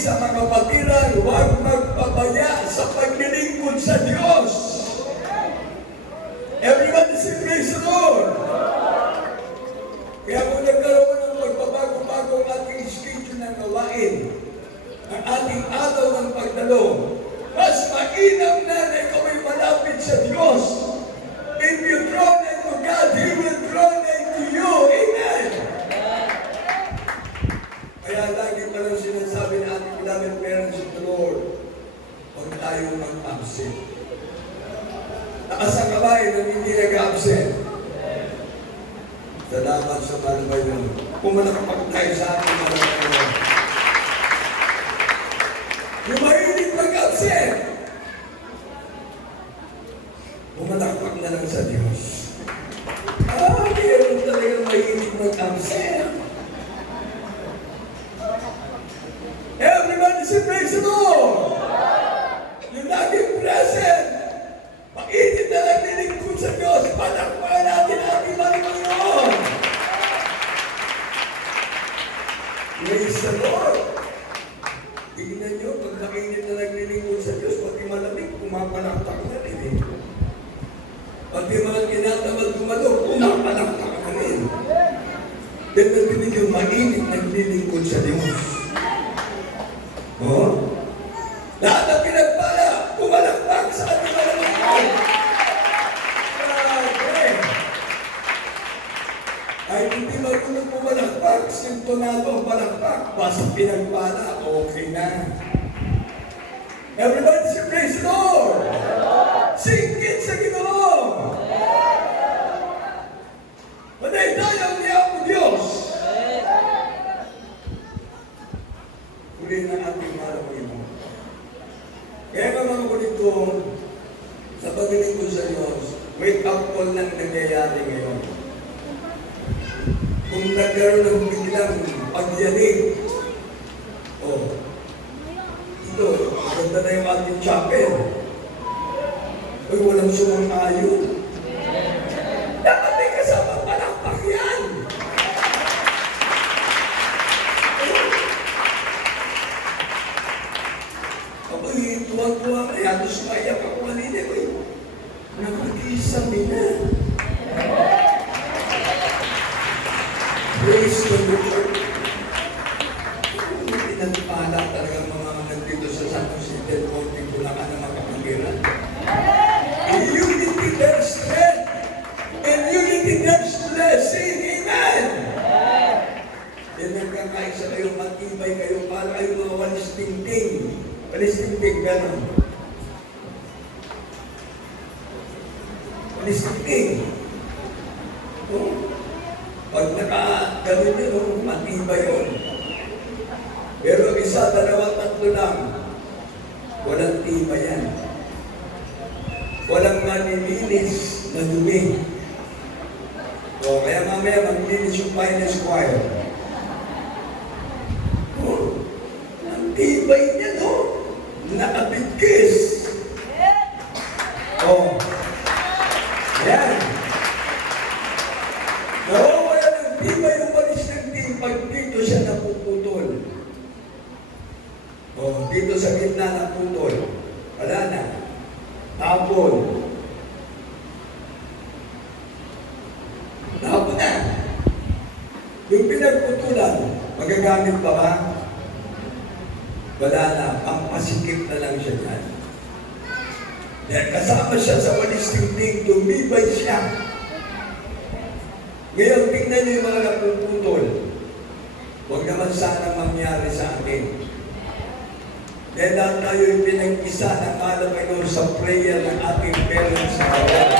sa mga kapatiran, huwag magpabaya sa paglilingkod sa Diyos. Everybody say praise the Lord. Kaya kung nagkaroon ng magbabago-bago ang ating schedule ng gawain, ang ating araw ng pagdalo, mas mainam na ikaw ay malapit sa Diyos. If you draw nigh to God, He will draw nigh to you. Amen. Kaya lagi pa lang sinasabi na ating beloved parents of the Lord, huwag tayo mag-absent. Taas ang kamay na hindi nag-absent. Salamat sa malabay mo. Pumalakpak tayo sa ating malabay mo. Yung mahilig mag-absent, pumalakpak na lang sa Diyos. Meron talagang mahilig mag-absent. Everybody say praise the Lord. Yung laging present, mainit na lang nilingkod sa Diyos, palakpakan natin ating Panginoon. Praise the Lord. Tingnan nyo, pag mainit na lang nilingkod sa Diyos, pati malamig, pumapalakpak na rin eh. Pati mga kinatamad gumalo, pumapalakpak na rin. Dahil nabinig yung mainit na nilingkod sa Diyos. Oh? Lahat ng pinagpala, pumalakpak sa ating Panginoon. Ay hindi marunong pumalakpak, sintonado ang palakpak, basta pinagpala, okay na. Everybody say praise the Lord! Singkit sa Ginoo! Panay tayo ang niyang Diyos! Uli na ating mahal Panginoon. Kaya mga kunito, sa paglilingkod sa Diyos, wake up call lang nangyayari ngayon. Kung nagkaroon ng biglang pagyanig, ito, maganda na yung ating chapel. Uy, walang sumang-ayon. Dapat may kasama palakpak yan. Ako'y tuwang-tuwang na yan. Tapos maiyak ako kanina. Nakakisami na. Praise the Lord. Hindi nagpala talagang mga nandito sa San Jose del Monte, Bulacan na makapangiran. In unity there's strength. In unity there's blessing. Amen. Yan nagkakaisa kayo, matibay kayo, para kayo mga walis tingting. Walis tingting, gano'n. Walis tingting. Pag naka-gano'n yun, matibay yun. Pero isa, dalawa, tatlo lang, walang tibay yan. Walang manilinis na dumi. Kaya mamaya maglinis yung finance choir. Ang tibay niya, no? Nakabigkis. Yan. Nawawala ng tibay yung walis ng tibay, dito siya napuputol. Dito sa gitna naputol. Wala na. Tapon. Tapon na. Yung pinagputulan, magagamit pa ba? Wala na. Pampasikip na lang siya dyan. Dahil kasama siya sa walis tingting, tumibay siya. Ngayon, tingnan niyo yung mga napuputol. Huwag naman sana mangyari sa akin. Dahil lahat tayo yung pinag-isa ng alam Panginoon sa prayer ng ating parents sa kawal.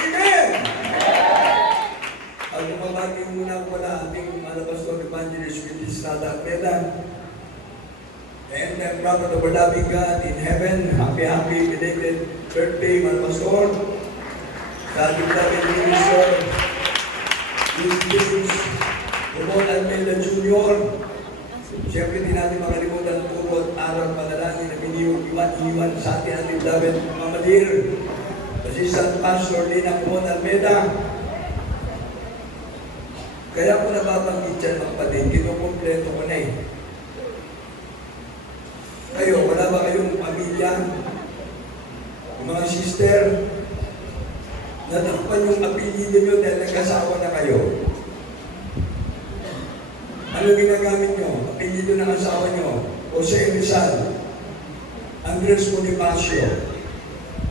Amen! Ang lumabagi muna ko na ating Pastor Evangelist Estrada Almeda. And I'm proud of our loving God in heaven. Happy belated birthday, Pastor. Sa ating loving minister, James Ramon Almeda Jr. Siyempre, hindi natin makalimutan po at araw panalangin na biniwan sa ating beloved Mama Dear, Assistant Pastor Lina Ramon Almeda. Kaya ko nababanggit dyan, mga kapatid, kinukompleto ko na eh. apelido nyo dahil nagkasawa na kayo? Ano ginagamit nyo? Apelido ng asawa nyo? Jose Rizal, Andres Bonifacio.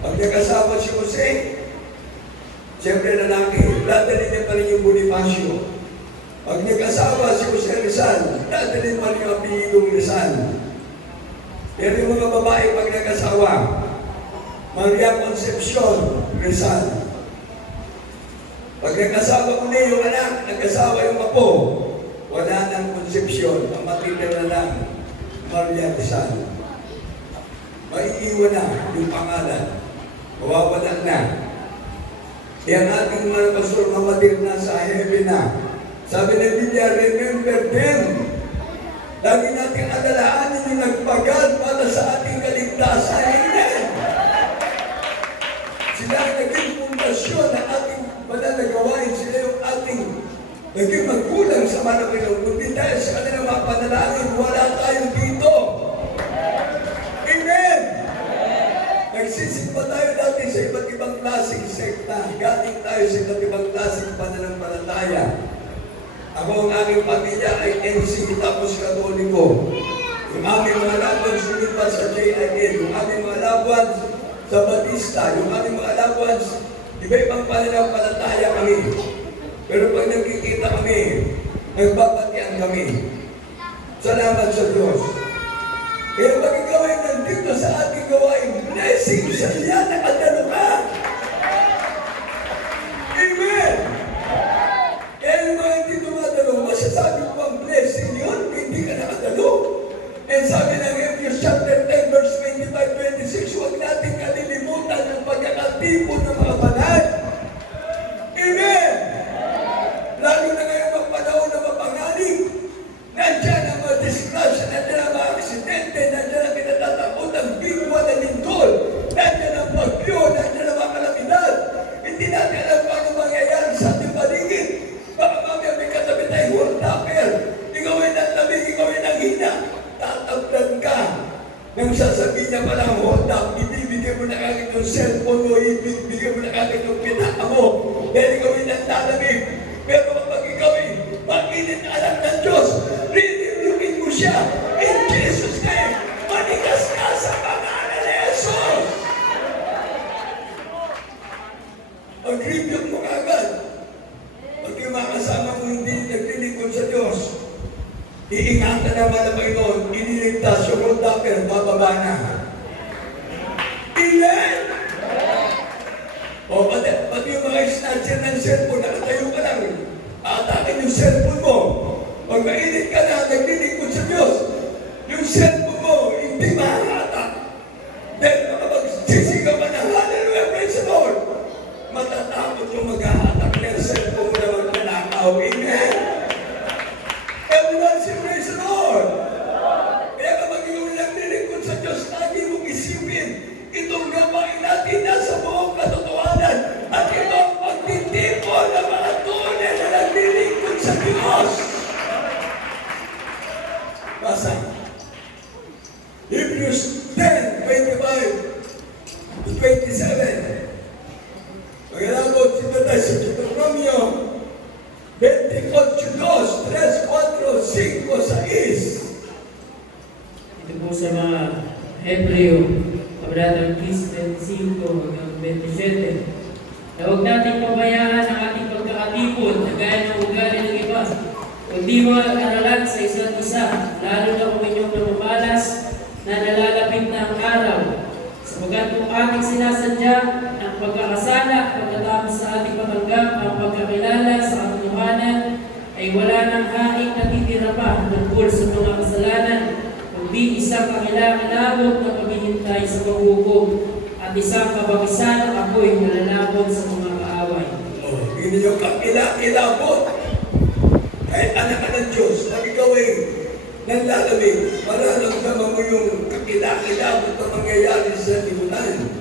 Pag nagkasawa si Jose, siyempre lalaki, dadalhin niya pa rin yung Bonifacio. Pag nagkasawa si Jose Rizal, dadalhin pa rin yung apelidong Rizal. Pero yung mga babae pag nagkasawa, Maria Concepcion Rizal. Pag nagkasawa muli yung anak, nagkasawa yung apo, wala nang Concepcion, ang matitira na lang, Maria Rizal. Maiiwan na yung pangalan, mawawalan na. Kaya ating mga pastor mamatir na sa heaven na. Sabi ng Biblia, remember them. Lagi natin alalahanin yung nagpagal para sa ating kaligtasan. Amen. Sila ang naging pundasyon ng ating banal na gawain. Sila yung ating naging magkulang sa Panginoon. Kundi dahil sa kanilang mga panalangin, wala tayo dito. Amen. Nagsisimba tayo dati sa iba't ibang klaseng sekta. Galing tayo sa iba't ibang klaseng pananampalataya. Ako ang aking pamilya ay NC tapos Katoliko. Yung aming mga laban sumipa sa JIL. Yung aming mga laban sa Batista. Yung aming mga laban, iba-ibang pananampalataya kami. Pero pag nagkikita kami, nagbabatian kami. Salamat sa Diyos. Kaya pag ikaw ay nandito sa ating gawain, blessing sa iya nakadalo ka. Amen! Kaya yung mga hindi tumadalo, masasabi ko ang blessing yun, hindi ka nakadalo. And sabi ng Hebrews chapter 10, verse 25-26, huwag natin kalilimutan ang pagkakatipon ng mga banal. Amen! Lalo na ngayon ang panahon na mapangaling. Nandiyan ang mga disgrasya, nandiyan ang mga aksidente, nandiyan ang kinatatakot, ang bigwa na lindol, nandiyan ang bagyo, nandiyan ang mga kalamidad. Hindi natin alam paano mangyayari sa ating paligid. Baka mamaya may katabi tayo hold-upper. Ikaw ay nanlamig, ikaw ay nanghina. Tatablan ka. Nang sasabihin niya pala ang hold-up, ibibigay mo na kagad yung cellphone mo, ibibigay mo na kagad yung pinaka mo. Dahil ikaw ay nanlamig. Pero kapag ikaw ay mag-init na alam ng Diyos, rinibigin mo siya. In Jesus' name, manigas ka sa pangalan ni Jesus. Mag-review mo kagad. Pag yung mga kasama mo hindi naglilingkod sa Diyos, iingatan naman ng Panginoon, iniligtas yung hold-upper, bababa na. Amen! O pati yung mga snatcher ng cellphone, nakatayo ka lang, atakin yung cellphone mo. Pag mainit ka na, naglilingkod sa Diyos, yung cellphone mo, hindi mahahatak. Dahil makapagsisigaw ka na, hallelujah, praise the Lord. Matatakot yung maghahatak ng cellphone mo na magpanakaw. Amen? Everyone say, praise the Lord. Kaya kapag yung naglilingkod sa Diyos, lagi mong isipin, itong gawain natin nasa buong katotohanan at ito ang pagtitipo ng mga tunay na naglilingkod sa Diyos. Basa. Hebrews 10:25-27. Pagkalabot, sino tayo sa Deuteronomio 28, 3, 4, 5, 6. Ito po sa mga Hebreo, Kabanatang 25 hanggang 27. Na huwag natin pabayaan ang ating pagkakatipon na gaya ng ugali ng iba. Kundi mag-aralan sa isa't isa, lalo na kung inyong namamalas na nalalapit na ang araw. Sapagkat kung ating sinasadya ang pagkakasala pagkatapos sa ating patanggap ang pagkakilala sa katotohanan, ay wala nang haing natitira pa tungkol sa mga kasalanan, kundi isang kakilabot na paghihintay sa paghukom at isang kabagisan ng apoy malalabot sa mga kaaway. Hindi yung kakilabot. Kahit anak ka ng Diyos, pag ikaw ay nanlalamig, mararamdaman mo yung kakilabot na mangyayari sa libutan.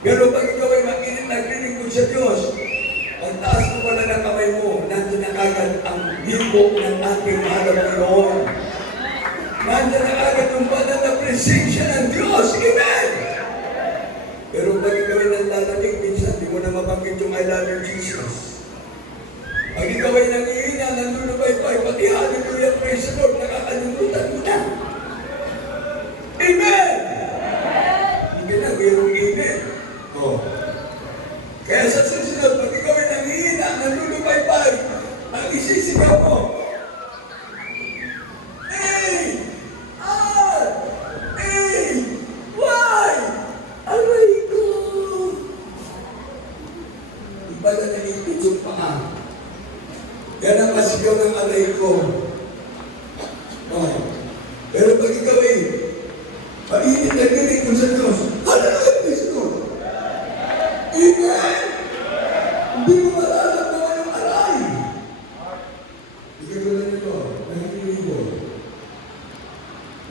Pero pag ikaw ay makinig naglilingkod sa Diyos, pagtaas mo pala ng kamay mo, nandiyan na kagad ang himbo ng ating mahal na Panginoon. Nandiyan na kagad yung banal na presensya ng Diyos. Amen! Pero pag ikaw ay nanlalamig, minsan di mo na mabanggit yung I love you, Jesus. Pero pag ikaw ay mainit na galing mo sa Diyos, hallelujah, praise the Lord. Amen! Hindi mo mararamdaman yung aray. Bigyan ko lang ito, nahihiligo.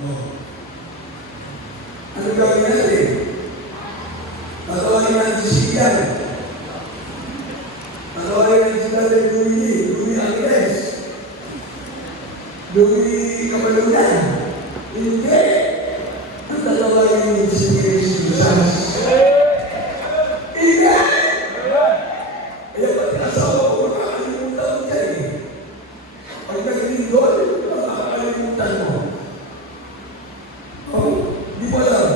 Oh. Ano gawin natin? Tatawagin natin si Ian. Tatawagin natin si Tatay Louie Agnes. Louie Kapalunan. Hindi. Ang tatawagin natin si Jesus. Amen! Kaya pati asawa ko, nakakalimutan ko yan eh. Pag nag-lingol, nakakalimutan mo. Oh, di mo alam.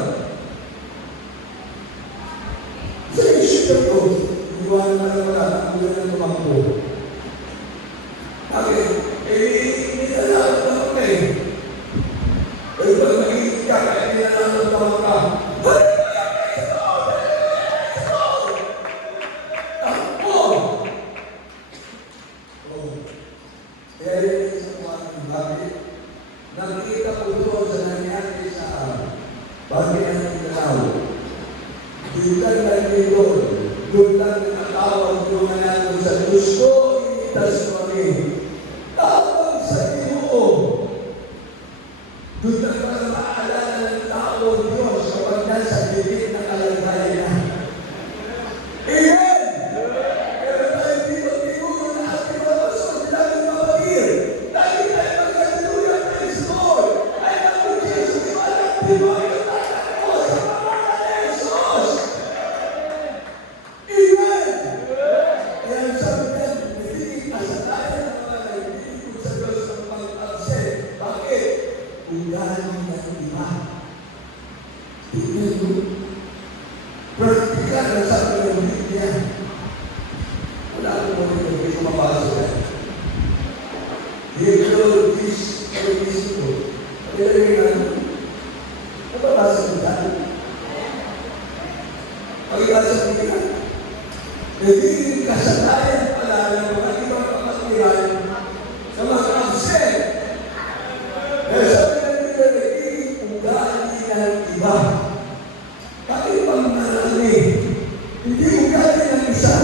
Sa isip ko, iwanan na lang wala, ang ganda ng tumakbo. Bakit? Hindi na lang ako eh. Pero pag nakikita ka, hindi na lang ako ka. Takbo! Oh. Kaya rin sa kuwan, bakit? Nakikita ko doon sa nangyari sa bagay ng Mindanao. Doon lang doon. Doon lang nakatawag yung manalo sa Diyos ko, initas kami. Tawag sa iyo. Doon lang para maalala ng tao ang Diyos kapag nasa bibig na kalagayan na. Amen! Kaya tayo bigo-bigo na ating mga pasok, laging mapagir. Lagi tayo mag-hallelujah, praise the Lord. Ay, ako, Jesus, walang Pinoy ang tatakbo sa pangalan ni Jesus. Amen! Kaya sabi niya, nagiging kasalanan ng mga nagiging sa Diyos ng pag-absent. Bakit? Ugali ng iba. Tingnan mo. Praktikal na sabi ng Biblia. Wala akong mga hindi ko mapasok yan. Dito, this ko. Kaya rin ano? Napapasok mo dyan? Pagkakasok mo yan? Nagiging kasalayan pala ng mga ibang kapatiran sa mga absent. Kaya sabi ng Biblia, nagiging ugali ng iba. Bakit bang marami? Hindi ugali ng isa.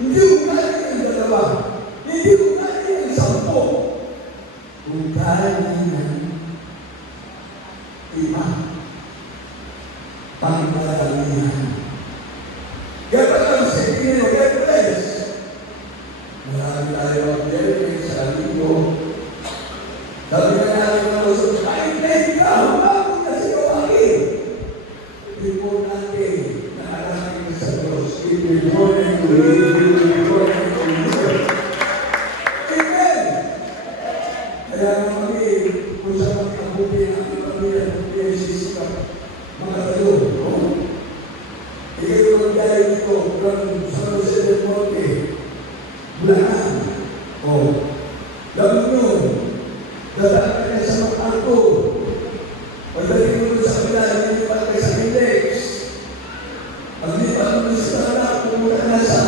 Hindi ugali ng dalawa. Hindi ugali ng 10. Ugali ng iba. Pangmaramihan. Kaya pala sa inyo, God bless. Marami tayo ang delivery sa linggo. Sabi na natin na usap, kahit ka, humabot na si Kawaki. Report natin na alamay sa Diyos. Report and report and report. Amen! Kaya kami, kung sa pagkabuti ng ating pamilya ng PSCC ka, mga kayo, no? Ikaw yung mag-gaya dito from San Jose del Monte, Bulacan. Labi nyo, dadaan ka sa Macarto. Pagdating mo sa kabila, nilipat ka sa Index. Pag nilipat mo sa kabila, pumunta ka sa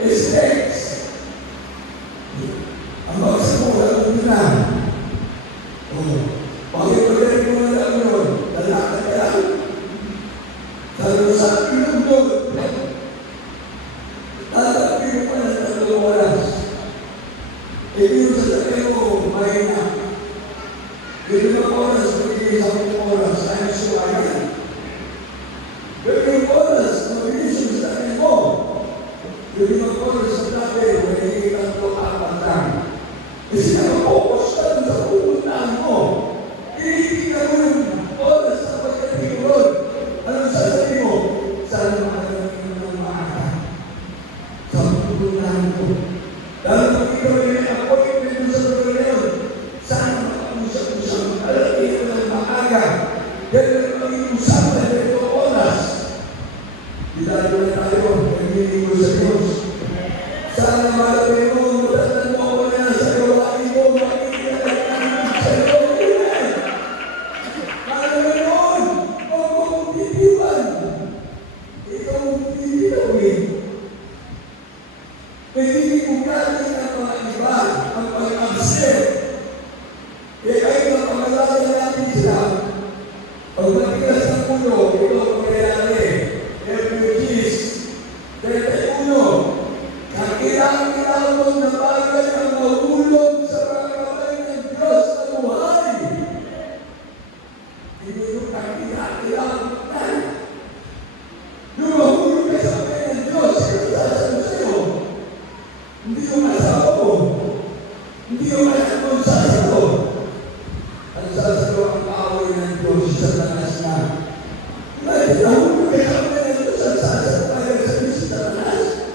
SX. Ang baksa mo, walang umina. Pagdating mo na lang yun, lalakad ka lang. Sabi sa ilong doon, tatapin mo pa ng 3 oras. Yung sa tabi mo, mahina. Yung 5 oras, magiging 10 oras, ayos so ayan. Pero yung oras, mabilis yung sa tabi mo. Yung 5 oras sa tabi, magiging 3-4 lang. Kasi nakapokus ka dun sa pupuntahan mo. Tinitignan mo yung oras na pagdating mo. Anong sasabi mo? Sana makarating ng maaga sa pupuntahan mo. Dahil pag ikaw ay may appointment sa lugar na yun, sana makausap mo sa mag-alating ng maaga. Dahil ang magiging masasalo ang kaaway ng Diyos sa Satanas na. Ngayon, nahulog kaya kami na ito sa sasapayan sa Diyos sa Satanas.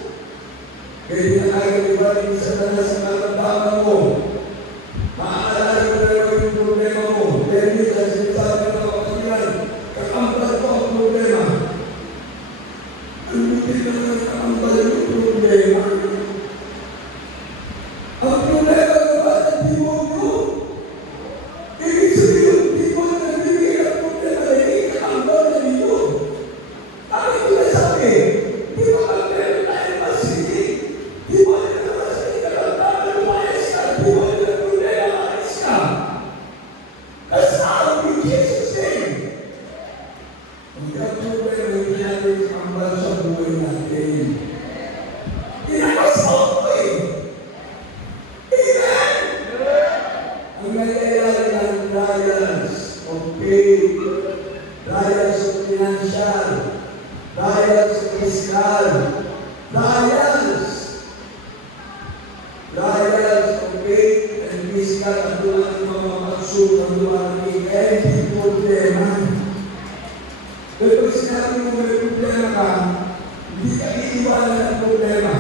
Kaya pinakagaliba rin sa Satanas ang kalambangan mo. Maaalala mo na yung problema mo. Kaya hindi ka sinasabi ng mga kapatiran, kakambal ko ang problema. Ang hindi na lang kakambal yung problema. Ang problema na ba ng demonyo? Ibig sabihin, di mo na nagbibigay ang problema na hindi kakambal na ninyo. Bakit ko nasabi? Di ba ang meron tayo masigi? Di mo na masigi ka lang tayo lumayas ka? Di mo na problema maayos ka? That's out in Jesus' name. Hindi ang problema hindi natin kakambal sa buhay natin. Inamasok ko eh. Amen! Ang nangyayari ng trials of faith, trials of financial, trials of physical, trials of faith and physical, ang doon ng mga magsug, ang doon ng every problema. Pero pag sinabi mo may problema ka, hindi ka iiwanan ng problema.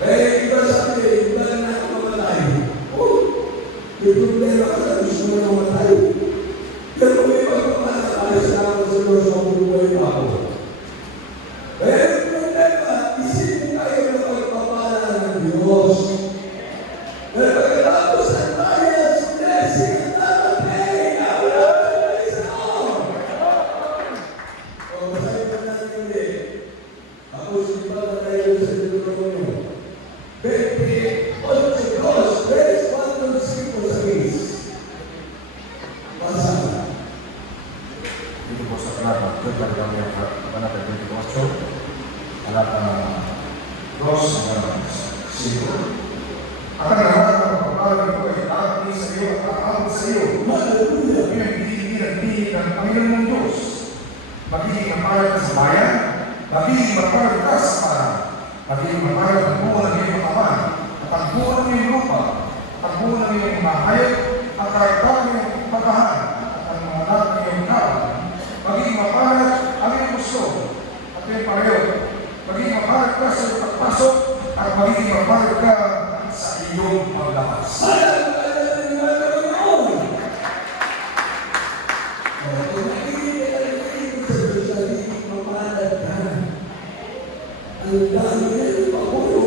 Eh, iba sabi, iba na ako mamatay. Oh, may problema ka na gusto mo na mamatay. Pero kung may pagpapalakay sa ako sa Diyos, mabubuhay pa ako. Eh, may problema, isipin kayo ng pagpapala ng Diyos. Pero pagkatapos ang trials, blessing, ang tatapay, wala ka na isa ako. O, masabi pa natin ulit. Ako sipa na tayo sa Deuteronomio. 28:2, verse 1 to 5 sa Miss. Basa. Dito po sa talata, ito talagang yung talata 28, talata 2, hanggang 5. Akan lahat ng pagpapalagay ko ay aabot sa iyo at aabot sa iyo. Hallelujah. Ngayon, hindi ng Panginoon mong Diyos. Magiging mapalad ka sa bayan, magiging mapalad ka sa parang, magiging mapalad ang buwan ng iyong katawan, at ang buwan ng iyong lupa, at ang buwan ng iyong mga hayop, at karagdag ng iyong pagkahan, at ang mga anak ng iyong kawan. Magiging mapalad ang iyong gusto, at iyong pareho. Magiging mapalad ka sa iyong pagpasok, at magiging mapalad ka sa iyong paglabas. Ang dami na yung pakulo.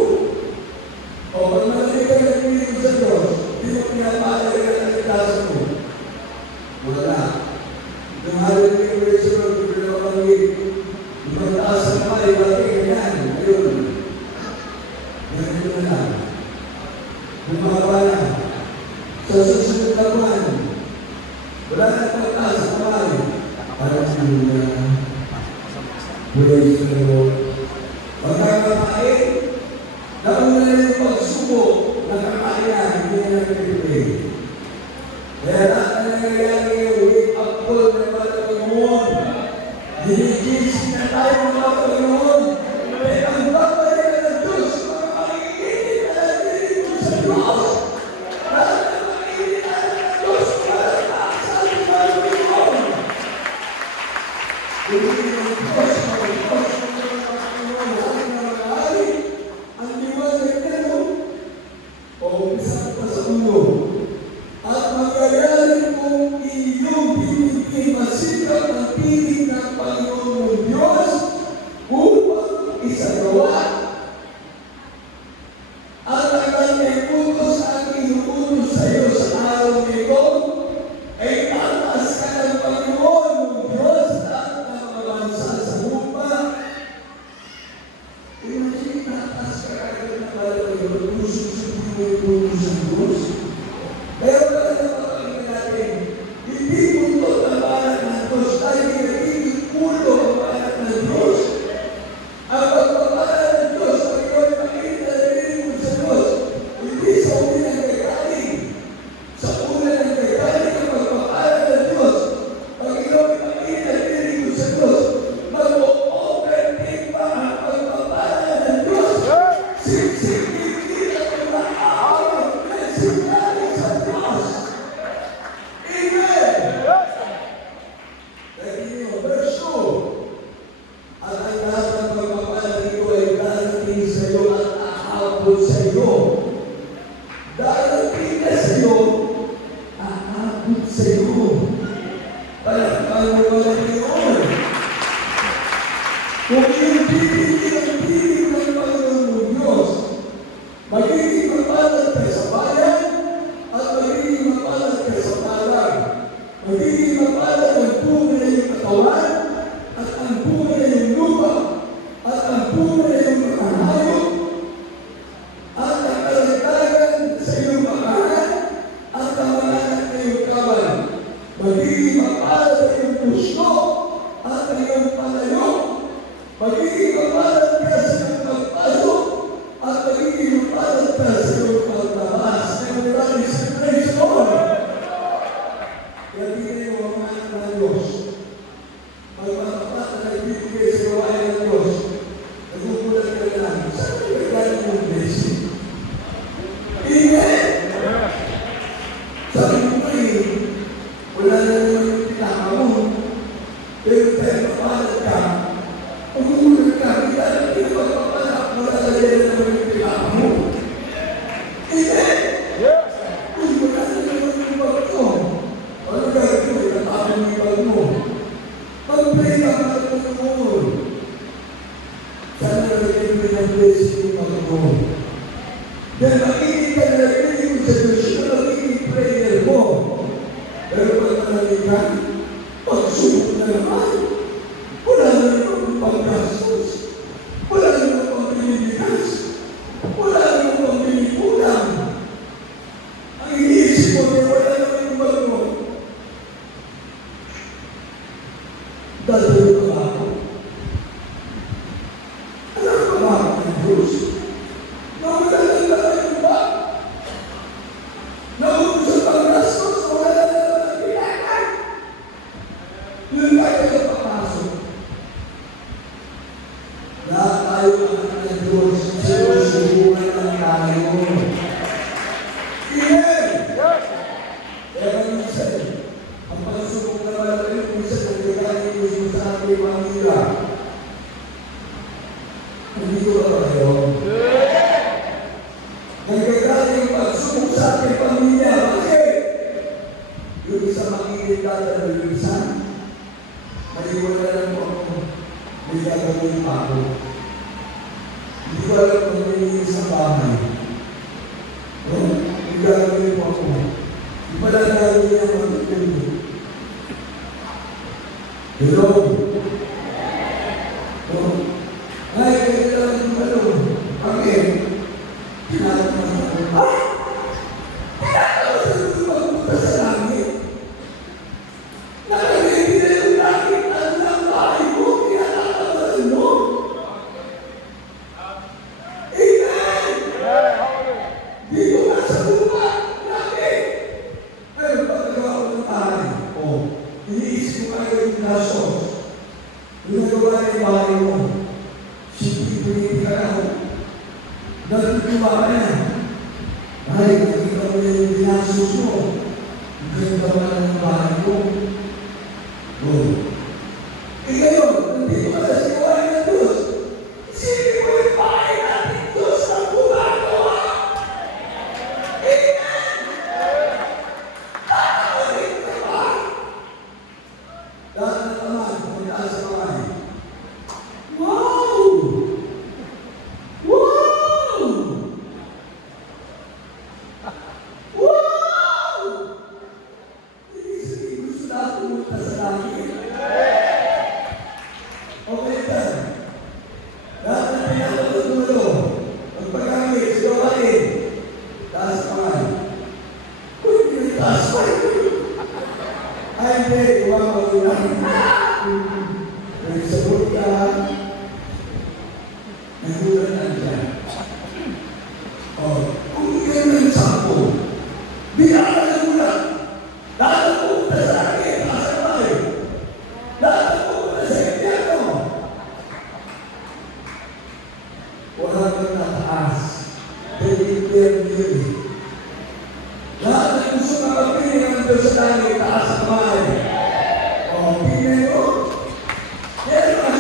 O, pag nalagay ka ng piling sa Diyos, di mo pinapalagay ka ng itasa mo. Wala. Lumalag yung resurog, yung pinapalagay. Yung taas na pa, ibati ganyan. Ayun. Ganito na lang. Bumaba na. Sa susunod na buwan, wala na pagtaas na kamay. Parang sinula. Praise the Lord. Pagkakapain, nauna na yung pagsubok, nakakain, hindi na nag-pray. Kaya lahat na nangyayari yung wake up call ng mga Panginoon. Dinigising na tayo ng mga Panginoon. Kaya ang babalik ka ng Diyos, mga makikinig na natin sa Diyos. Lahat na makikinig na ng Diyos, para taasal ng mga Panginoon. Hindi na ng Diyos, mga Diyos. Ang liwanag na no, o umpisa pa sa ulo, at magyayari kong iyong binigay masikap ang piling ng Panginoon mong Diyos upang isagawa at ang kanyang utos at inuutos sa iyo sa araw nito ay tatas ka ng Panginoon mong Diyos at ng mga Kaya tayo wala ngayon. Kung yung pipigil ang piling ng Panginoon Diyos, magiging mapalad ka sa bayan at magiging mapalad ka sa bayan. Magiging mapalad ang bunga na iyong katawan at ang bunga na iyong lupa at ang bunga na iyong mga hayop at ang kalagdagan sa iyong makahan at ang mga anak na iyong kawan. Magiging mapalad ang iyong puso at ang iyong palayo. Magiging mapalad ka sa iyong pagpasok at magiging mapalad ka sa iyong paglabas. Everybody say praise the Lord. Kaya di kayo ang mga anak ng Diyos. Magpapapata na ibibigay sa gawain ng Diyos. Nagugulat ka lang. Saan ka galing yung blessing? Amen! Sabi ko kayo, wala na naman yung pinaka mo. Pero tayo mapalad ka. Magugulat ka. Hindi ka lang pinapapalad. Wala na naman yung pinaka mo. Amen! Uy, wala na naman yung bago. Ano gagawin mo? Itatapon mo yung bag mo. Mag-pray ka para Panginoon. Sana nalagyan mo ng blessing yung Panginoon. Dahil makinig ka na nalagyan mo sa Diyos na magiging prayer mo. Pero pag nalagyan ka, pagsubok na naman. Wala na naman pang-gastos. Wala na naman pang-pilibigas. Wala na naman pang-pilipulang. Ang iniisip mo, wala naman yung bag mo. Dalawa ka ako. Alam ka ba ang Diyos? Nawala na yung ba? Naubos ang gastos, wala na ang kailangan. Yun lang yung papasok. Lahat tayo ang anak ng Diyos. Sinusubukan lang tayo. Amen! Kaya minsan, ang pagsubok na malalim, minsan nagkakain mo sa ating pamilya. Hindi ko ba kayo? Nagkakain yung pagsubok sa ating pamilya. Bakit? Yung isa makinig dada ng isa, maliwala lang po ako, may gagawin pa ako. Hindi ko alam kung nangyayari sa bahay. May gagawin po ako. Ipalalagay niya magtutulog. Hello? Ay, kailangan yung ano? Bakit? Pinataman ako. Ah! Pinataman ako magpunta sa langit. Nakalagay na yung langit at ng bahay mo. Pinataman mo. Amen! Dito nga sa lupa. Langit! Pero pagkagawa ko ng tayo, iniisip ko kayo yung gastos. Ginagawa na yung bahay mo. Sige, ka na. Natutuwa ka na. Ay, nakita mo na yung ginastos mo. Ganda ka na ng bahay mo. Ngayon, nandito ka na sa gawain ng Diyos. Isipin mo yung bahay natin, Diyos ang gumagawa. Amen! Tatawarin ka ba? Lahat na naman, magtaas sa bahay. Wow! Wow! Wow! Ibig sabihin, gusto natin pumunta sa langit. Okay, sir. Lahat na pinapatutulo. Magpagamit, sigawain. Taas pa nga. Uy, pinitaas pa rin. Ay, hindi. Iwag lang. May sabot ka. Nagulat na dyan. Kung ikaw ng sampo, bigyan ka na muna. Lahat ang pumunta sa akin, nasa bahay. Lahat ang pumunta sa impyerno. Wala kang nataas. Pero impyerno yun eh. Lahat ang gusto na kapiling ang Diyos sa langit, taas ang bahay. Pinero. Pero ang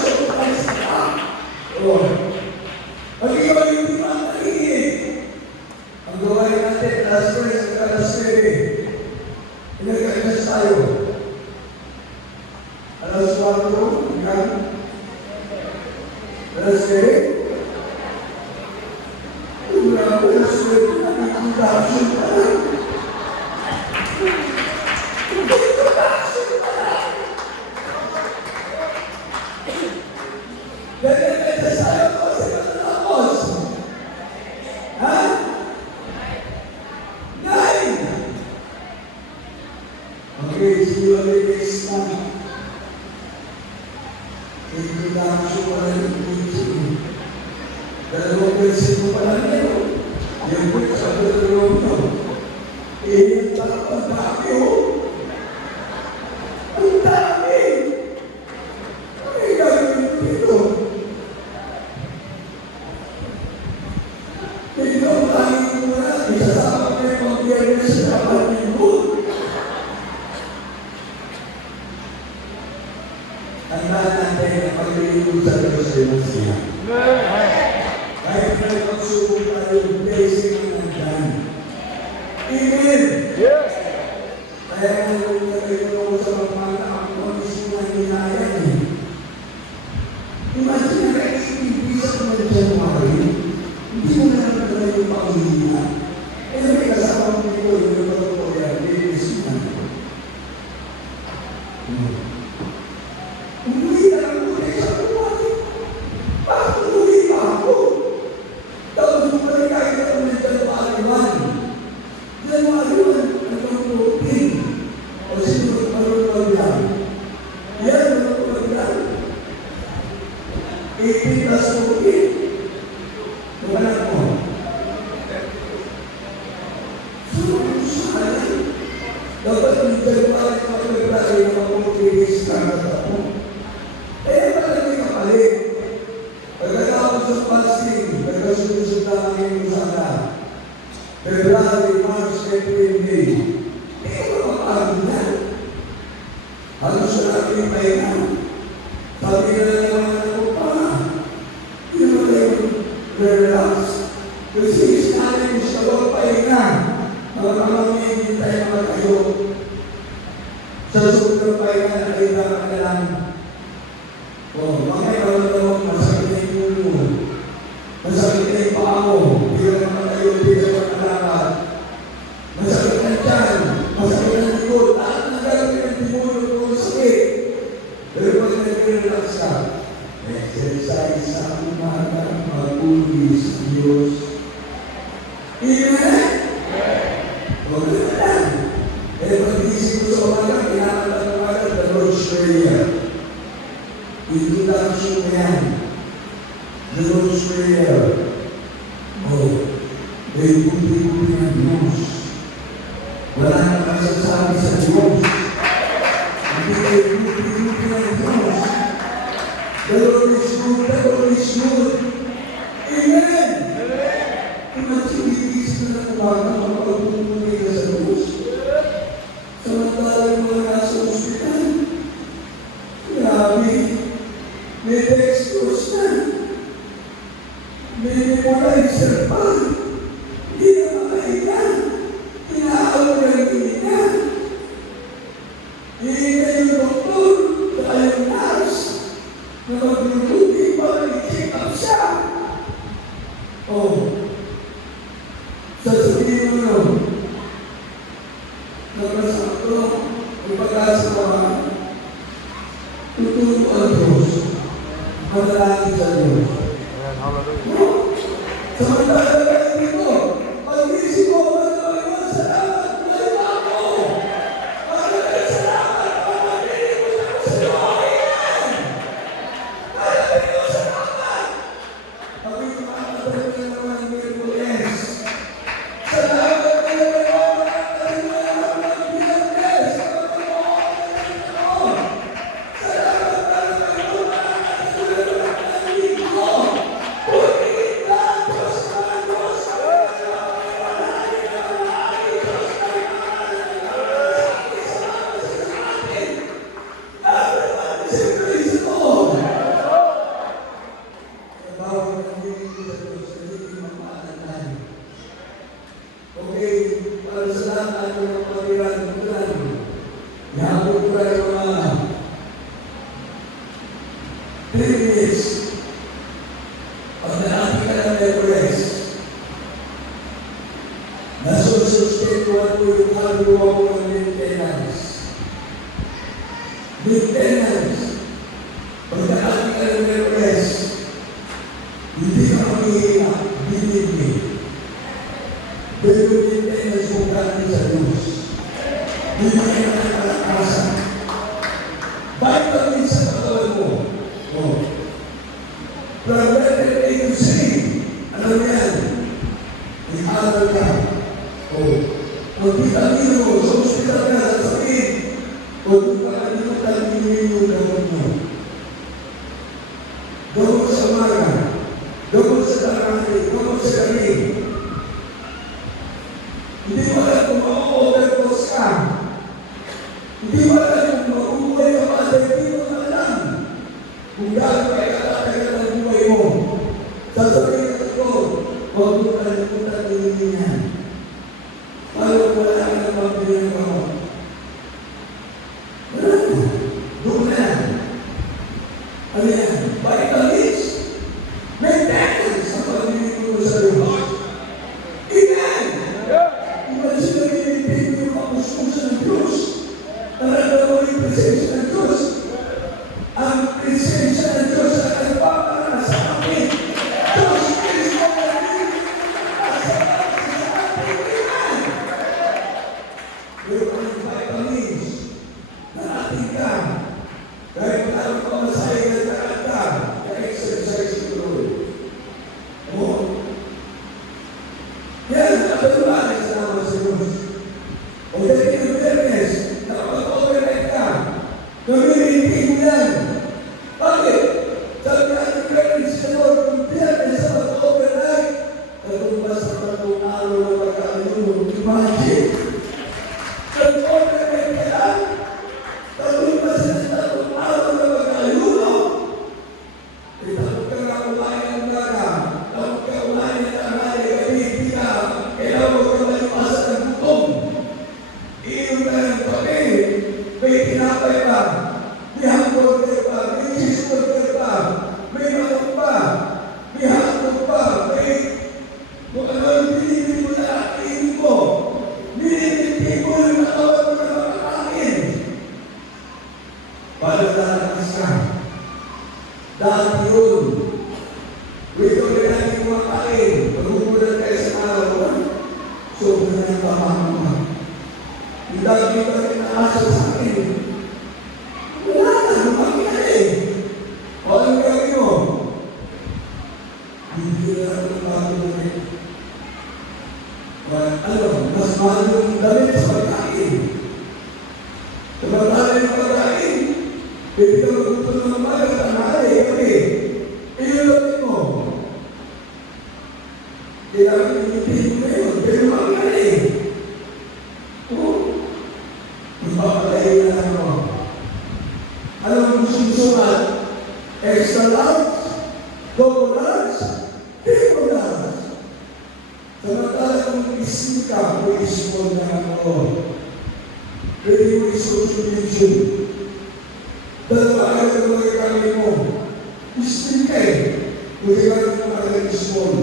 Let's get it. Grabe, let's get it. Introduction pa lang. Introduction pa lang. Ganyan sayo ko sa katapos. Ha? 9. Okay, see you next time. Introduction pa lang yung teaching. Dalawang version mo pa lang yun. Yung book sa Deuteronomy. Yung ang dami o. Ang dami. Ano yung gagawin ko dito? Dito ang tanging ko na. Isasama ko yung mga biyernes sa dapat nito. Tandaan natin na paglilingkod sa Diyos ay masaya. Kahit na magsubok tayo, blessing ang nandyan. Amen! Yes. Kaya nalulungin ako sa mga ako mismo na hinayan eh. Imagine na kaibig sa mga January, hindi mo na naman yung panghihinga. Eh, may kasama mo nito, yung mga yan, linis na. Umuwi na lang muna sa buhay. Bakit umuwi pa ako? Tapos bumalik kahit ako ng January 1. January 1, hanggang 14. O sino marunong yan? Yan, marunong yan. 18 plus 14. Tumanak mo. Saan? Dapat yung January 1, February, yung mga pag-iis na ako. Eh, talaga yung kapalit. Pagkatapos ng fasting, nagkasunod namin yung sana. February, March, April, May. Eh, mapapagod na. Halos na natin yung pahinga. Sabi na naman ako pa, hindi mo tayo relax. Kasi natin gusto ko pahinga. Mga mamingin tayo mga kayo. Sa sobrang pahinga, nakita ka na lang. Oh, bakit ako masakit na yung ulo? Masakit na yung paa mo. Hindi ka naman tayo, hindi ka naman nalakad. Masakit na tiyan. Masakit na likod. Lahat na gagawin ng timulog kung sakit. Pero pag nag-relax ka, exercise sa umaga, mag-uli sa Diyos. Amen? Huwag na lang. Eh, pag-isip ko sa umaga, kinakanta ng umaga, the Lord's Prayer. Introduction mo yan. The Lord's Prayer. Oh, may buti-buti ng Diyos. Wala nang masasabi sa Diyos. Hindi may buti-buti ng Diyos. The Lord is good, the Lord is good. Amen! Imagine, iisip na ng umaga, makapagpupuli ka sa Diyos. Samantala yung mga nasa ospital. Grabe. May dextrose na. May nebulizer pa. Hindi na makahinga. Inaawag na yung hininga. Hihinga yung doktor, saka yung nurse, na maglulubi para i-check up siya. Oh. Sasabihin mo yun. Nagkasakto, may pag-asa ka. Tutulong ang Diyos. Manalangin sa Diyos. Amen. Hallelujah. Samantala kayo dito, pag-isip mo, salamat, buhay pa ako. Maraming salamat, pamatinig mo sa Diyos. Maraming salamat. Sabi ko, makakatabi na naman yung Merkules. Salamat ka na naman, makakatabi na naman ng Biyernes. Everest. Nasusustentuhan ko yung kaluluwa ko ng maintenance. Maintenance. Pagkaating ka ng Everest, hindi ka mahihirap, believe me. Pero maintenance mo galing sa Diyos. Hindi ka nakalakasan. Vitamin sa katawan mo. Oh. From letter A to Z, alam mo yan, i-aral ka. Oh. Kung vitamino mo, sa hospital ka, sa sakit, o kung makalimutan, minimum na mo. Gawin sa umaga, gawin sa tarangay, gawin sa gabi. Hindi mo alam kung ma-overdose ka. Hindi mo alam kung makukuhay ka pa, hindi mo alam. Kung gano'n ka ikatatagal ng buhay mo, sasabihin ko ito, huwag mo kalimutan din yan. Paano wala ka ng pagbilang mo? Wala mo. Doon na. Ano yan? Vitamins. Maintenance ang pagbilang mo sa Diyos. Amen! Iban sila pinipin mo yung kapuspusan ng Diyos. Talaga mo yung presensya ng Diyos. Ang presensya ng Diyos ay nagpapara sa amin. Diyos is mo na rin. Sa ating iman. Meron ang vitamins na ating ka. Dahil meron ka masaya na nakata. Na-exercise ko rin. Oo. Yan, nakatulungan sa naman sa Diyos. O dahil yung fairness, nakapag-overnight ka. Gamitin mo yan. Bakit? Sabi natin fairness sa Lord, yung fairness sa mag-overnight, katumbas sa tatlong araw na pagkakaluno. Imagine. Nag-overnight ka lang, katumbas sa tatlong araw na pagkakaluno. Tapos ka nga kumain ng umaga, tapos ka kumain ng tanghali, hindi ka, kailangan mo ka malipasan ng gutom. Iinom ka ng kape, may tinapay pa, may hamburger pa, may cheeseburger pa, may manok pa, may hotdog pa, may kung ano yung binibig mo na ating mo. Binibig mo yung natawan mo na makakain. Para lalakas ka. Dahil yun, wito rin natin kumakain, magmumulan kayo sa araw, sobrang na yung pamamaman. Yung dami pa rin nakasal sa akin. Wala na, lumaki na eh. O ang gawin mo? Hindi na ako lumago na rin. Ano, mas mahal yung damit sa pagkain. Samantala yung pagkain, hindi ka magpunta ng umaga, tanghali, gabi. Iulapin mo. Kailangan inipin mo yun, pero lumaki na eh. Magpapalayin na ako. Alam mo susulat? Extra large, double large, triple large. Samantala kung isip ka, may small na ako. Pwede mo isusunod. Dalawa ka ng mga kami mo. Isip ka eh. Pwede ka ng mga small.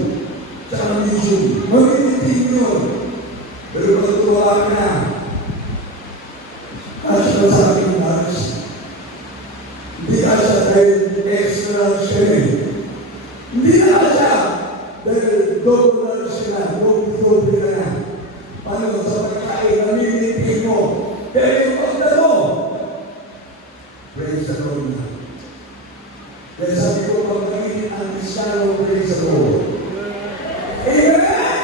Tsaka medium. Mamimitin yun. Pero matutuwa ka na. Asya sa aking large. Hindi asya dahil extra large ka rin. Hindi na asya dahil double large ka na, double ka na. Paano sa pagkain, namimitin mo. Pero yung pagdalo, praise the Lord na. Kaya sabi ko, pag naging ang Kristiyano, praise the Lord. Amen!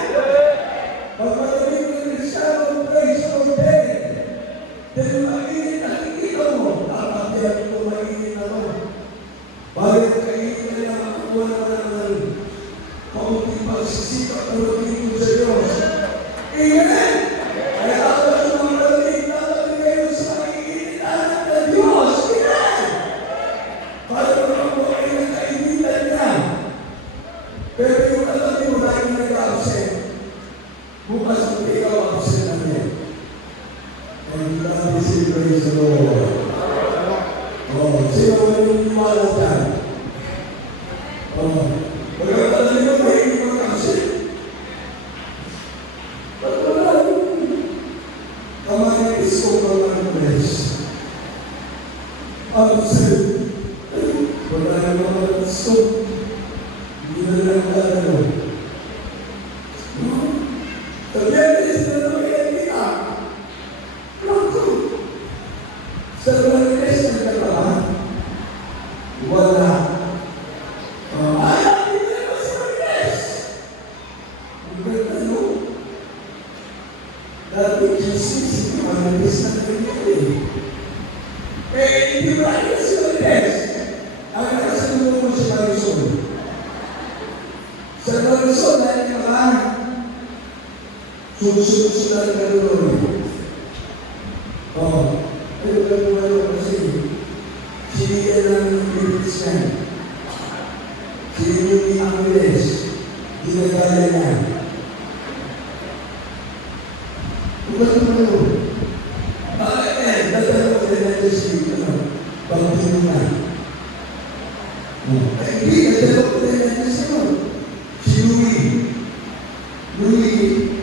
Pag naging ang Kristiyano, praise the Lord din. Dahil mainit ang ikita mo, dapat yan ito mainit ako. Bakit kainin na lang ang kuha ng kaunting pagsisikap na magiging sa Diyos? Amen! Kaya ako sa mga dalig, dapat kayo sa makikinitahan ng Diyos. Amen! Para naman po ay nagkainitan niya. Pero yung alam niyo, dahil nag-absent, bukas kung ikaw absent na niya. And God is in praise the Lord. Oh, sino ang naniniwala dyan? Oh, pagkakalan niyo, may Ang sa'yo, wala na mga gusto. Hindi na lang ano. Kabiyanis na naman yan kita. Naku. Sa Marites na katahan, wala. Ayaw, hindi na naman sa Marites. Ang ganda no. Dati Jesus, Marites na ganyan hindi ba yung si Marites? Ang nakasunod mo si Marisol. Sa Marisol, dahil makahan, susunod sila ng gano'n. Pero gano'n kasi, sinigyan lang ng Marites yan. Sinigyan ni Angeles, ginagaya niya. Kung gano'n, dadalo ko rin natin si Pagpino na. Hindi, dadalo ko rin natin si Louie. Louie.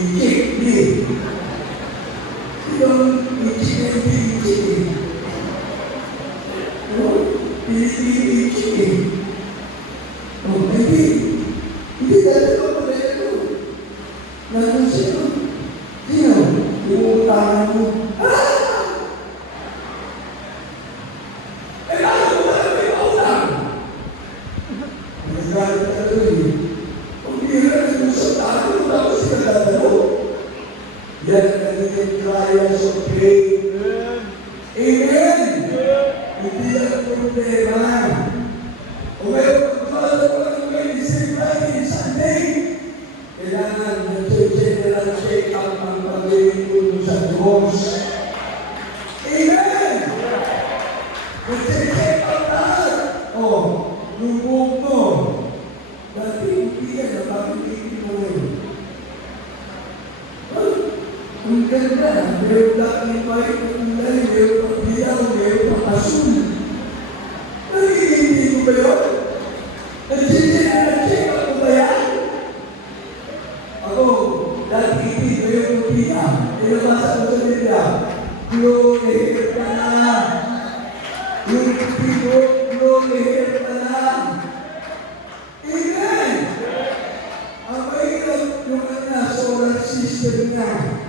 Ichik, Lee. Yung ichik na yung ichik. Pili-pili ichik. Hindi dadalo ko rin ito. Nandun sino? Sino? Umuutangan mo. Kailangan mo ba na may paulang? Nagagalit ka rin. Kung hindi mo sa tayo, tapos sinadadalo. Yan ang nagiging trials of faith. Amen! Hindi yan problema. Kung mayroon pagkakala ko lang ng medicine Friday, Sunday, kailangan nag-general check-up ang pag-iingulo sa Diyos. Amen! Nag-check-up lahat. Yung buhok mo. Dati hindi yan, napapilitin mo rin. Ang ganda, mayroon laking white na kulay, mayroon pang diyaw, mayroon pang asul. Nagiging mo ba yun? Nag-general check-up mo ba yan? Ako, dati hindi, mayroon mo diya. Inabasa ko sa Biblia. Glory ka na. Yung pigo, glory ka na. Amen! Ang mahirap yung solar system niya.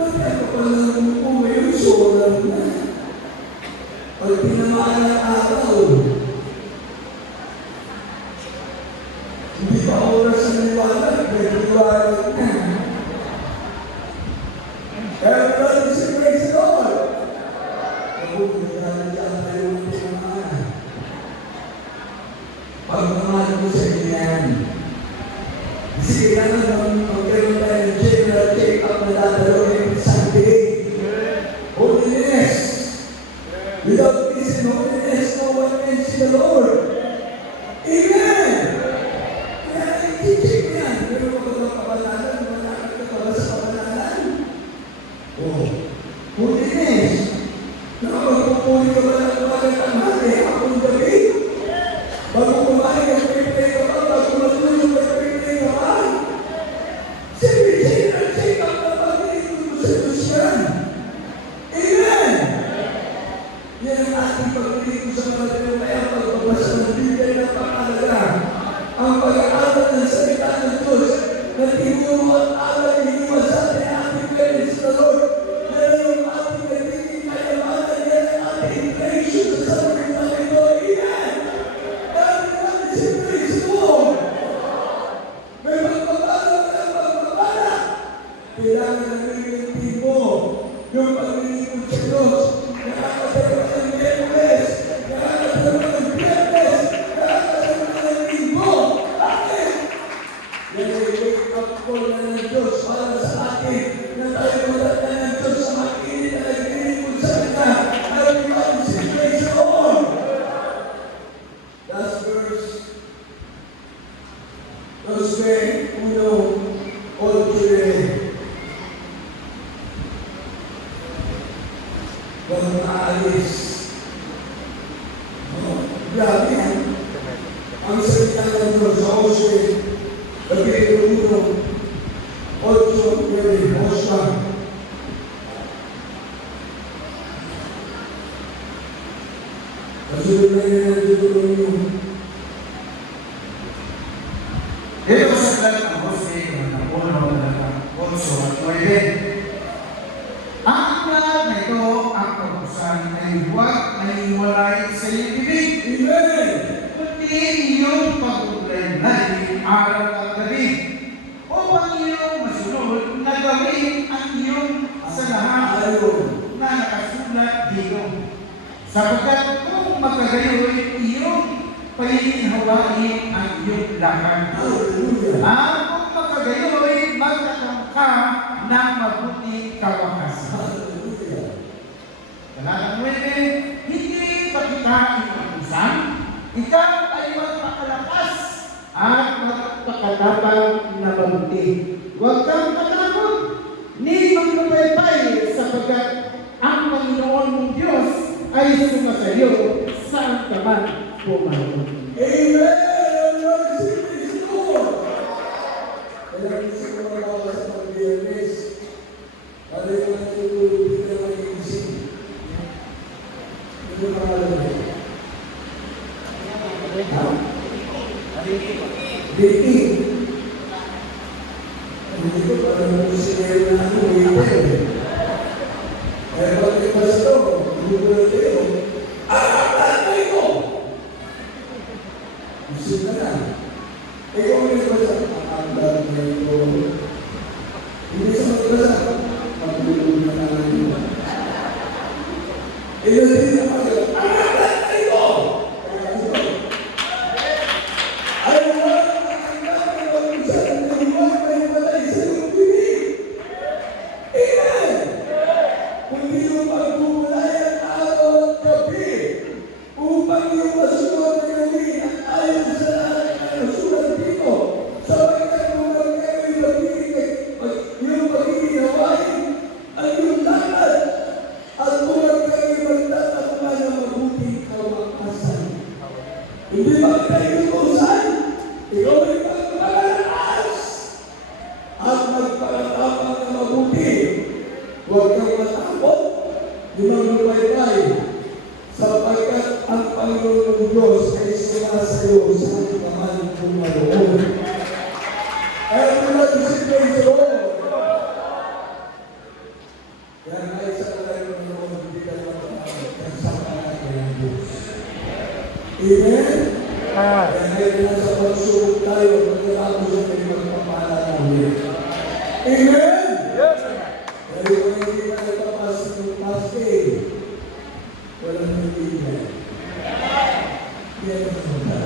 Bakit ako pala umupo yung solar na? Pag pinamaan ang araw, hindi pa oras ang liwanag, may liwanag na. Kaya natin si Praise the Lord. Ako, nagkakalit ang tayo ng pinamaan. Pagmamahal ko sa inyo yan. Kasi kailangan magkaroon tayo ng general check-up na dadalo every Sunday. Holiness. Without this in holiness, no one can see the Lord. Amen! Kaya i-check mo yan. Pero kapag ang kapalanan, malaki ka pa sa kapalanan. Holiness. Nakapagpupuli ka ba ng kapalanan natin? Akong gabi. Bago kumain, nag-pray ka ba? Bago matulog, nag-pray ka ba? Siyempre, general check-up na pag-iingulo mo sa Diyos yan. Amen! Yan ang ating pag-iingulo sa mga Diyos. Kaya pagbabasa ng Biblia na pangalaga. Ang pag-aaral ng salita ng Diyos na tinuro at aral iniwas sa ating ating parents na Lord. Yan ang ating nagiging kayamanan. Yan ang ating creation sa sarili ng Panginoon. Amen! Dahil natin si Praise the Lord. May magpapala ka ng magpapala. Kailangan na nagiging mo yung pag-iingulo sa Diyos. Nakakatawa ka ng Biyernes. Nakakatawa ka ng Biyernes. Nakakatawa ka ng Linggo. Bakit? Yan ay wake-up call na ng Diyos para sa atin na tayo maganda ng Diyos sa makinig na nag-iingulo sa Kanya. Alam niyo natin si Praise the Lord. Last verse. Josue 1:8. Huwag maalis. Grabe yan. Ang salita ng Diyos sa Josue, Kapitulo 1, Josue, Masunod na yan ang tutulong niyo. Dito sa Sulat ng Hose, ng Uno, ng Bonso at 9. Ang lahat na ito, ang pag-usan ay huwag naiwalay sa iyong bibig. Amen! Kundi iyong pag-ulan na araw at gabi. Upang iyong masunod na gawin ang iyong sa lahat na nakasulat dito. Sapagkat kung magkagayoy, iyong pahihinhawain ang iyong lahat. Hallelujah! Ang kung magkagayoy, magkakaroon ka ng mabuting kawakasan. Hallelujah! Talatang 9, hindi pa kita inutusan, ikaw ay magpakalakas at magpakatapang na mabuti. Huwag kang matakot, ni magpapaypay sapagkat ang Panginoon mong Diyos ay sumasayo saan ka man pumaroon. Amen! Lord, si Kristo! Kaya gusto ko mga sa pag-biyernes, para yung mga tutulog din na mag-iisip. Ito yung pangalan mo. Ha? Diti. Hindi ko parang kung sinero na ako, waiter. Kaya pag ipas ito, hindi ko na tayo. Tatay ko! Gusto na na. Ikaw ang nagbasa. Tatay ko. Hindi sa magbasa. Magulog na namin. Ito din na pagkala. Tatay ko! Ay, wala ang namin sa naliwan may matay sa iyong bibig. Amen! Kundi yung pagbubulayan araw at gabi upang yung masunod na gawin at ayon sa lahat na nasulat dito. Sapagkat kung magkaroon yung pagkikinawain ang yung lahat at kung magkaroon magtatakma ng mabuting kawakasan. Hindi ba tayo utusan? Ikaw ay magpapalakas at magpapatapang na mabuti. Huwag kang matakot, di maglupaybay, sapagkat ang Panginoon ng Diyos ay sumasayo sa ating naman pumaroon. Everyone to say praise the Lord. Kaya ay sa kalayo ng Lord, hindi tayo matakot sa pangalan ng Diyos. Amen? Kaya ay nasa pagsubok tayo, pagkatapos sa may magpapala namin. Amen? Dahil kung hindi ka nagpapasok ng paske, walang nagiging. Yan ang punta.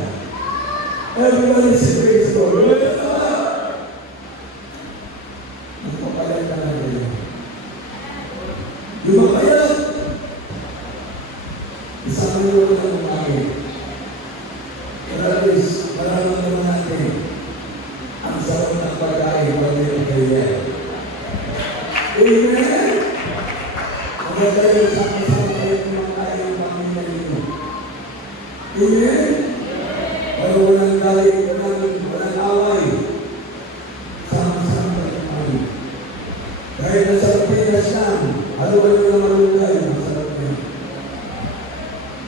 Everybody say praise the Lord. Magpapalit ka na rin. Di ba kaya? Isang nyo na ng akin. Kaya maraming naman natin ang sarap ng pagkain pag may kaya. Amen! Mga tayo sama-sama kayo kumakain ng Panginoon ninyo. Amen! Para walang galit, walang away. Sama-sama kayo kumain. Kahit nasa Pinas lang, ano ba yung namalungay? Masarap yan.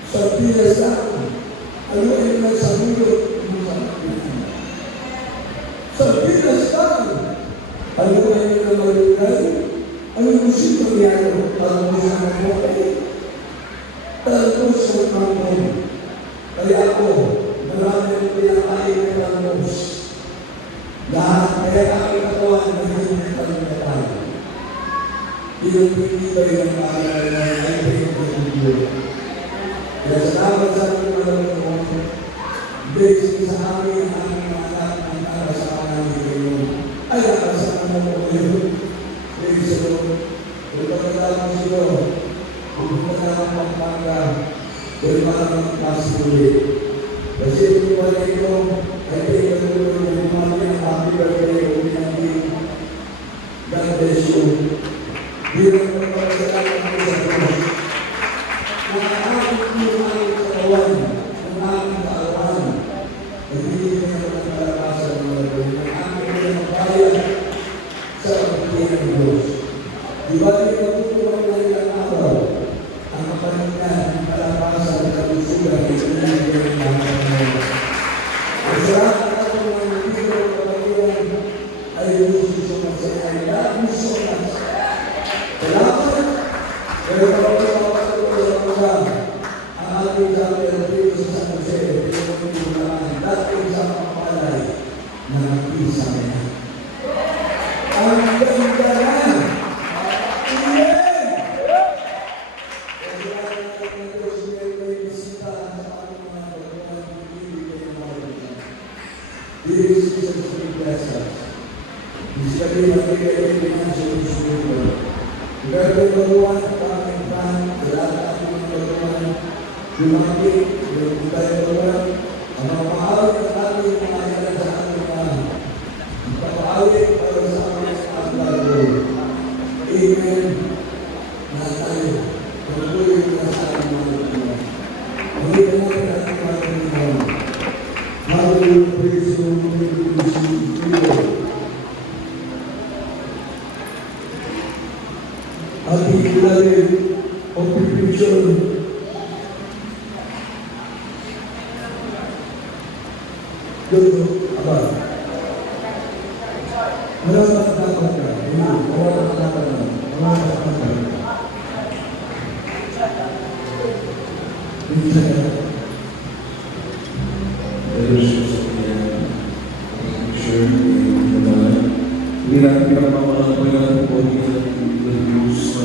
Sa Pinas lang, ano ba yung nasa mulot? Masarap yan. Sa Pinas lang, ano ba yung namalungay? Ano yung gusto niya? Talbos ng buhay. Talbos ng kampon. Kaya ako, marami ang pinakain ng talbos. Lahat kaya aking katawan na hindi na talbos. Pinagpipibay ng pangalan na ay pinagpipibay. Kaya salamat sa aking mga based sa amin ang mga anak ng para sa pangalan kayo. Ay, nakasama mo kayo. Praise the Lord. Kung pagkakala mo sila, kung pagkakala mo pagkakala, kung parang kasuli. Kasi yung wala ito, ay pinagpapalala ng umami ang happy birthday o pinagpapalala. God bless you. Bilang pagpapasalamat mo sa Diyos. Nakakapit mo ang katawan, ang aming kaarawan. Nagbibigay na ng kalakasan ng mga Diyos. Ang aming bayan sa pagpapalala ng Diyos. Di ba yung pagpapalala ng ilang araw, ang kapanitan, ang kalakasan, ang kalusugan, Very baguhan at aming pan, lahat ng aming baguhan, lumapit, yung tayo baguhan, ang mga paawit at aming mga kailan sa aming mga paawit para sa aming pagbago. Amen. Na tayo, pagbuloy na sa aming mga baguhan. Hindi na natin at aming mga baguhan. Hallelujah, praise the Lord. Ating ilalim o preparation dito, aba. Maraming dapat ka. Maraming dapat ka. Maraming dapat ka. Bisa ka. Hindi natin pinapamahalayan po niya ng Diyos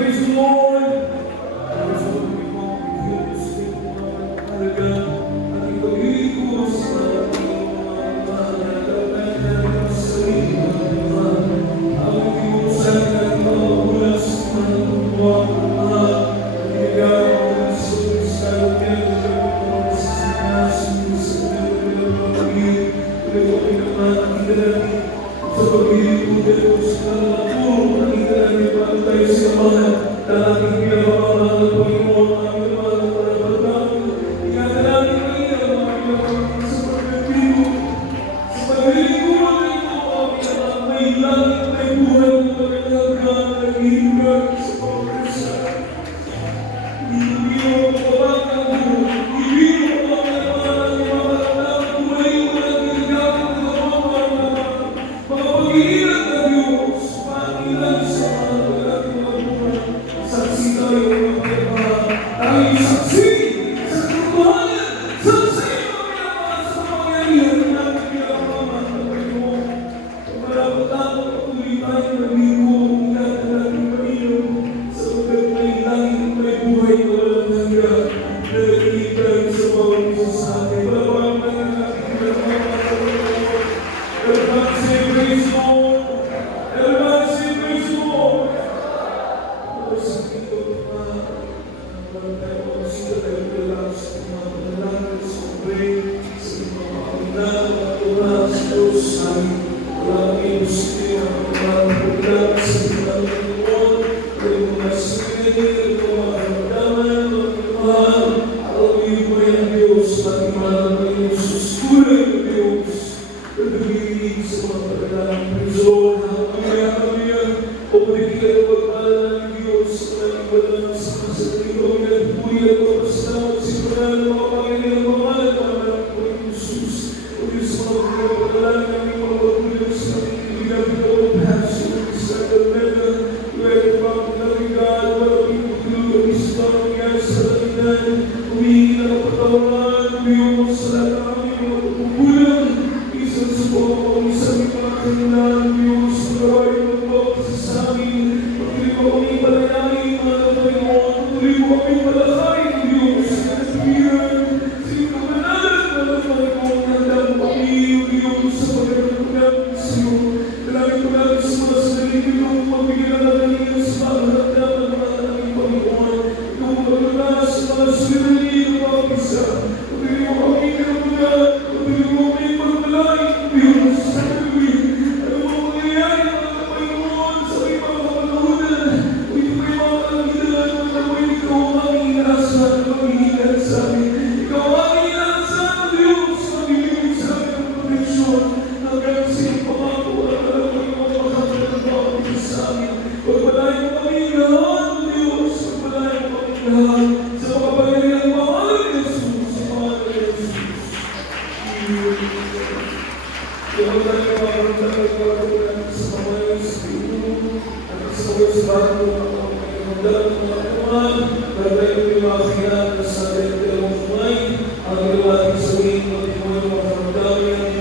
Praise the Lord!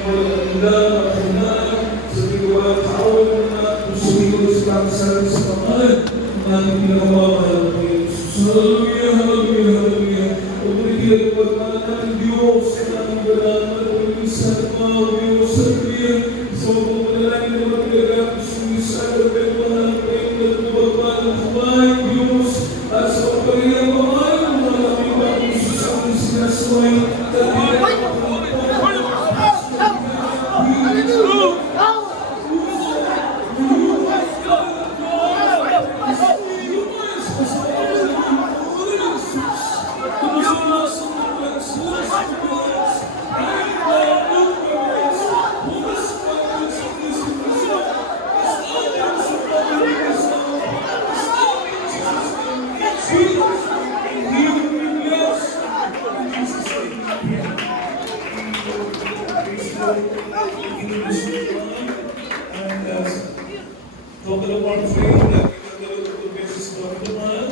Ang mga kahinaan, sa mga kaawal na sumigod sa kakasal sa pangalan ng ating pinakamamahal na Panginoon Jesus. Hallelujah, hallelujah, hallelujah. Pagpapagyan ng pagmana ng Diyos sa aming banal na pag-isa ng mga Diyos sa Biblia. Sa mga panalangin na magagagamit sa isa at pagmamahal ng Panginoon at mabagmahal ng kamay ng Diyos at sa pagpapagyan ng kamay ng mga aming bagong sa aming sinasaway total of our faith that we can go to the basis of the mind,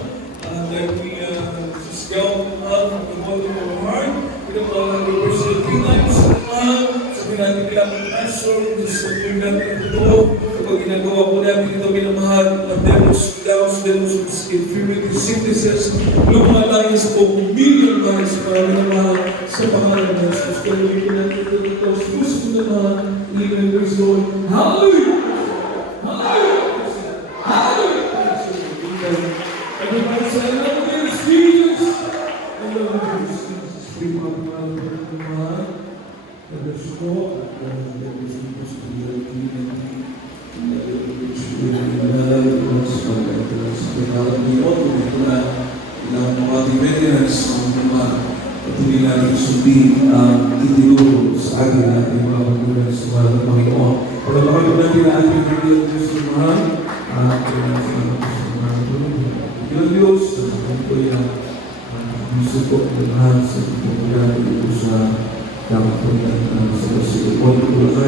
that we just go up from the bottom of our heart, we don't want to worship the times of the mind, sabihin natin bilang pastor, just sabihin natin ito, kapag ginagawa po natin ito minamahal, ang devils, doubts, devils, infirmities, sicknesses, lumalayas po, million miles para minamahal sa pangalan ng Jesus. Kaya we can enter the close, puso minamahal, even in this Lord. Hallelujah! Everybody say, I love you, Jesus. I love you, Jesus. Free mga pangalan ng mga nagdaso ko at nagdaso ko sa paglalagin sa pangalan ni Lord. Ito na ilang mga ating maintenance ang mga patuloy natin sundin ang itinuro sa atin natin mga pagkulan sa mga ng Panginoon. Pagkakapag natin na ating pagkulan sa mga Diyos, sa mga gusto ko sa pagkulan sa dapat po sa